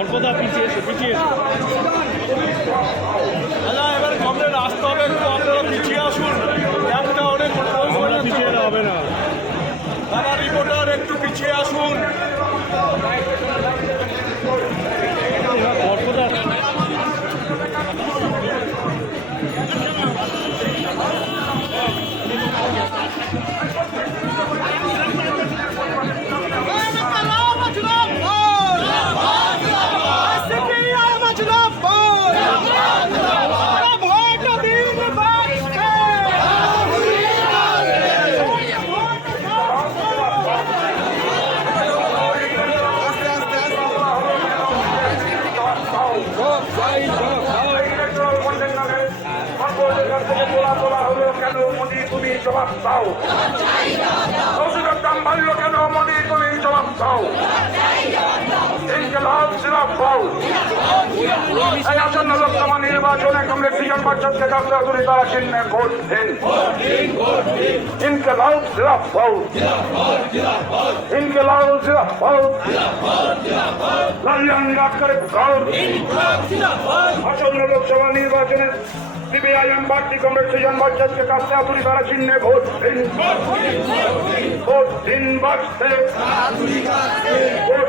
অল্পদা পিছিয়ে এসো পিছিয়ে দাদা এবার কমপ্লেন আসতে হবে একটু আপনারা পিছিয়ে আসুন ক্যাবটা অনেক পিছিয়ে হবে না। দাদা রিপোর্টার একটু পিছিয়ে আসুন। কেন মোদি তুমি জবাব দাও ওষুধের দাম বাড়লো কেন মোদি তুমি জবাব দাও ইনকলাব সিরাপ দাও এই আসন্ন লোকসভা নির্বাচনে কংগ্রেস বিজন পর্ষদকে যাত্রা করে তারা চিহ্নে ভোট দিন ইনকলাব সিরাপ দাও ইনকলাব সিরাপ দাও লালিয়ান করে গাও আসন্ন লোকসভা নির্বাচনে সিপিআইএম পার্টি কংগ্রেস সুজন পর্ষদকে কাছে আতুরি তারা চিহ্নে ভোট দিন ভোট দিন বাড়ছে ভোট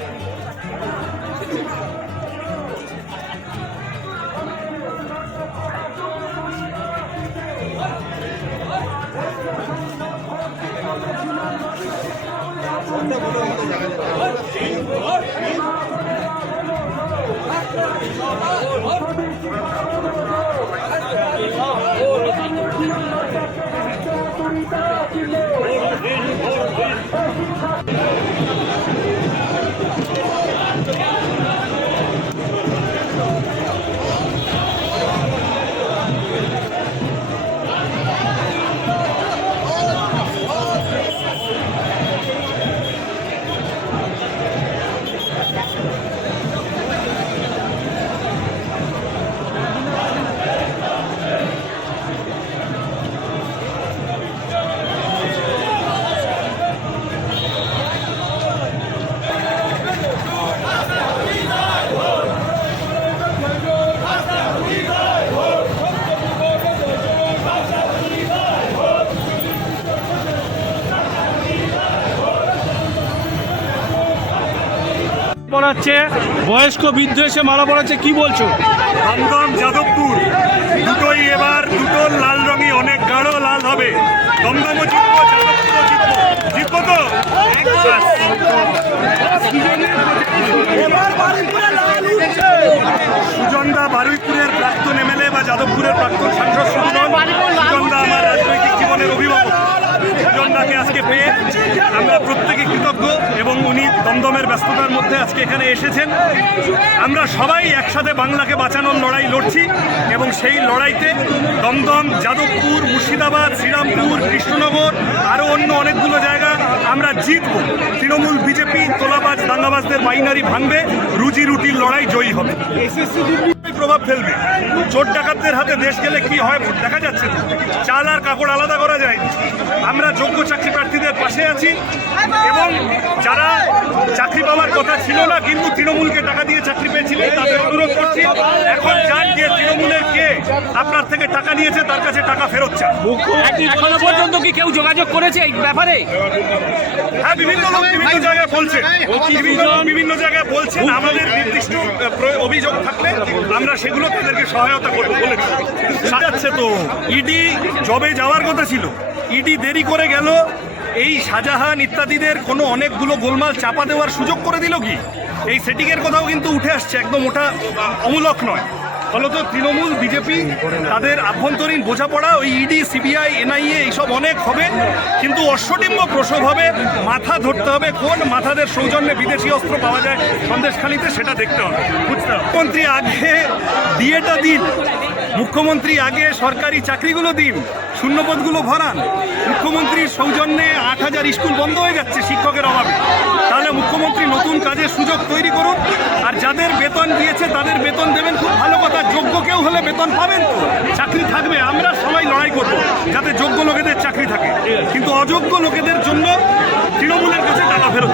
Matthew Lewis. পড়াচ্ছে বয়স্ক বৃদ্ধ এসে মালা পড়াচ্ছে কি বলছো? দমদম যাদবপুর। দুটোই এবার দুটো লাল রঙই অনেক গাঢ় লাল হবে। দমদমও জিতবো যাদবপুরও জিতবো। জিতবো তো? সুজনদা বারুইপুরের প্রাক্তন এমএলএ বা যাদবপুরের প্রাক্তন সাংসদ সুজন সুজনদা আমার রাজনৈতিক জীবনের অভিভাবক সুজনদাকে আজকে পেয়ে আমরা প্রত্যেকে কৃতজ্ঞ এবং উনি দমদমের ব্যস্ততার মধ্যে আজকে এখানে এসেছেন। আমরা সবাই একসাথে বাংলাকে বাঁচানোর লড়াই লড়ছি এবং সেই লড়াইতে দমদম, যাদবপুর, মুর্শিদাবাদ, শ্রীরামপুর, কৃষ্ণনগর, আরও অন্য অনেকগুলো জায়গা আমরা জিতব। তৃণমূল, বিজেপি, তোলাবাজ, দাঙ্গাবাজদের বাইনারি ভাঙবে। রুজি রুটির লড়াই জয়ী হবে। প্রভাব ফেলবে। চোর ডাকাতদের হাতে দেশ গেলে কি হয় দেখা যাচ্ছে। চাল আর কাপড় আলাদা করা যায় আমরা যোগ্য চাকরি প্রার্থীদের পাশে আছি এবং যারা চাকরি পাওয়ার কথা ছিল না কিন্তু তৃণমূলকে টাকা দিয়ে চাকরি পেয়েছিলেন তাদের অনুরোধ করছি এখন যান যে তৃণমূলের কে আপনার থেকে টাকা নিয়েছে তার কাছে টাকা ফেরত চান এখনও পর্যন্ত কি কেউ যোগাযোগ করেছে এই ব্যাপারে? হ্যাঁ বিভিন্ন লোক বিভিন্ন জায়গায় বলছে। বিভিন্ন বিভিন্ন জায়গায় বলছেন আমাদের নির্দিষ্ট অভিযোগ থাকলে আমরা সেগুলো তাদেরকে সহায়তা করব, বলে তো ইডি, জবে যাওয়ার কথা ছিল। ইডি দেরি করে গেল, এই শাহজাহান ইত্যাদিদের কোনো অনেকগুলো গোলমাল চাপা দেওয়ার সুযোগ করে দিল কি? এই সেটিংয়ের কথাও কিন্তু উঠে আসছে, একদম ওটা অমূলক নয়। ফলত তৃণমূল, বিজেপি, তাদের আভ্যন্তরীণ বোঝাপড়া, ওই ইডি, সিবিআই, এনআইএ, এইসব অনেক হবে, কিন্তু অশ্বডিম্ব প্রসব হবে, মাথা ধরতে হবে, কোন মাথাদের সৌজন্যে বিদেশি অস্ত্র পাওয়া যায় সন্দেশখালিতে সেটা দেখতে হবে, বুঝতে হবে। মুখ্যমন্ত্রী আগে দিয়েটা দিন। মুখ্যমন্ত্রী আগে সরকারি চাকরিগুলো দিন, শূন্যপদগুলো ভরান। মুখ্যমন্ত্রীর সৌজন্যে আট হাজার স্কুল বন্ধ হয়ে যাচ্ছে শিক্ষকের অভাবে। তাহলে মুখ্যমন্ত্রী নতুন কাজের সুযোগ তৈরি করুন, আর যাদের বেতন দিয়েছে তাদের বেতন দেবেন খুব ভালো কথা, যোগ্য কেউ হলে বেতন পাবেন তো। চাকরি থাকবে, আমরা সবাই লড়াই করব, যাতে যোগ্য লোকেদের চাকরি থাকে। কিন্তু অযোগ্য লোকেদের জন্য তৃণমূলের কাছে টাকা ফেরত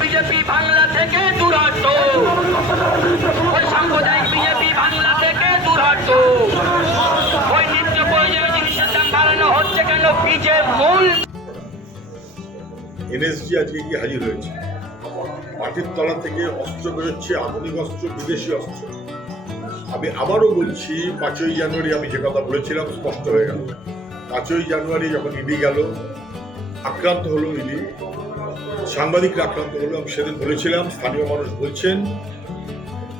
বিজেপি বাংলা থেকে দূরান্ত ওই সাম্প্রদায়িক বিজেপি বাংলা থেকে দূরান্ত ওই নিত্য প্রয়োজনীয় জিনিসের দাম বাড়ানো হচ্ছে কেন? মূল এনএসজি আজকে গিয়ে হাজির হয়েছে। মাটির তলা থেকে অস্ত্র বেরোচ্ছে আধুনিক অস্ত্র বিদেশি অস্ত্র। আমি আবারও বলছি, পাঁচই জানুয়ারি আমি যে কথা বলেছিলাম, স্পষ্ট হয়ে গেল। পাঁচই জানুয়ারি যখন ইডি গেল, আক্রান্ত হলো ইডি। সাংবাদিকরা আক্রান্ত হলো, আমি সেদিন বলেছিলাম, স্থানীয় মানুষ বলছেন,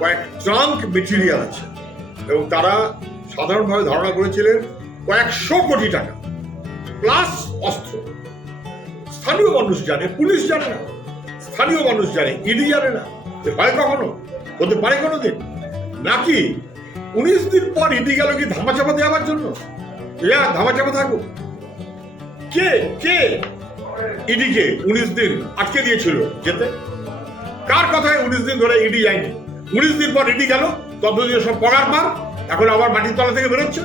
কয়েক ট্রাঙ্ক মেটেরিয়াল আছে, এবং তারা সাধারণভাবে ধারণা করেছিলেন কয়েকশো কোটি টাকা, প্লাস অস্ত্র। স্থানীয় মানুষ জানে, পুলিশ জানে না। স্থানীয় মানুষ জানে, ইডি জানে না। হয় কখনো? হতে পারে কোনো দিন নাকি? উনিশ দিন পর ইডি গেল কি ধামাচাপা দেওয়ার জন্য? ইয়া ধামাচাপা থাকুক কে? কে? ইডিকে উনিশ দিন আটকে দিয়েছিল যেতে। কার কথায় উনিশ দিন ধরে ইডি যায়নি উনিশ দিন পর ইডি গেল ততদিন সব পগার পার এখন আবার মাটির তলা থেকে বেরোচ্ছে।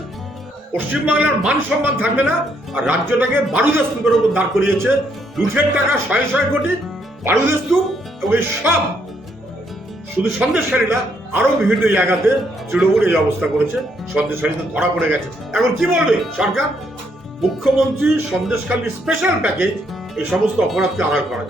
পশ্চিমবাংলার মান সম্মান থাকবে না, আর রাজ্যটাকে বারুদের স্তূপের উপর দাঁড় করিয়েছে। লুঠের টাকা শয়ে শয়ে কোটি বারুদের স্তূপ, এবং এই সব শুধু সন্দেশকারীরা আরও বিভিন্ন জায়গাতে তৃণমূল এই অবস্থা করেছে সন্দেশকারীতে ধরা পড়ে গেছে। এখন কি বলবে সরকার? মুখ্যমন্ত্রী সন্দেশখালী স্পেশাল প্যাকেজ এই সমস্ত অপরাধকে আড়াল করা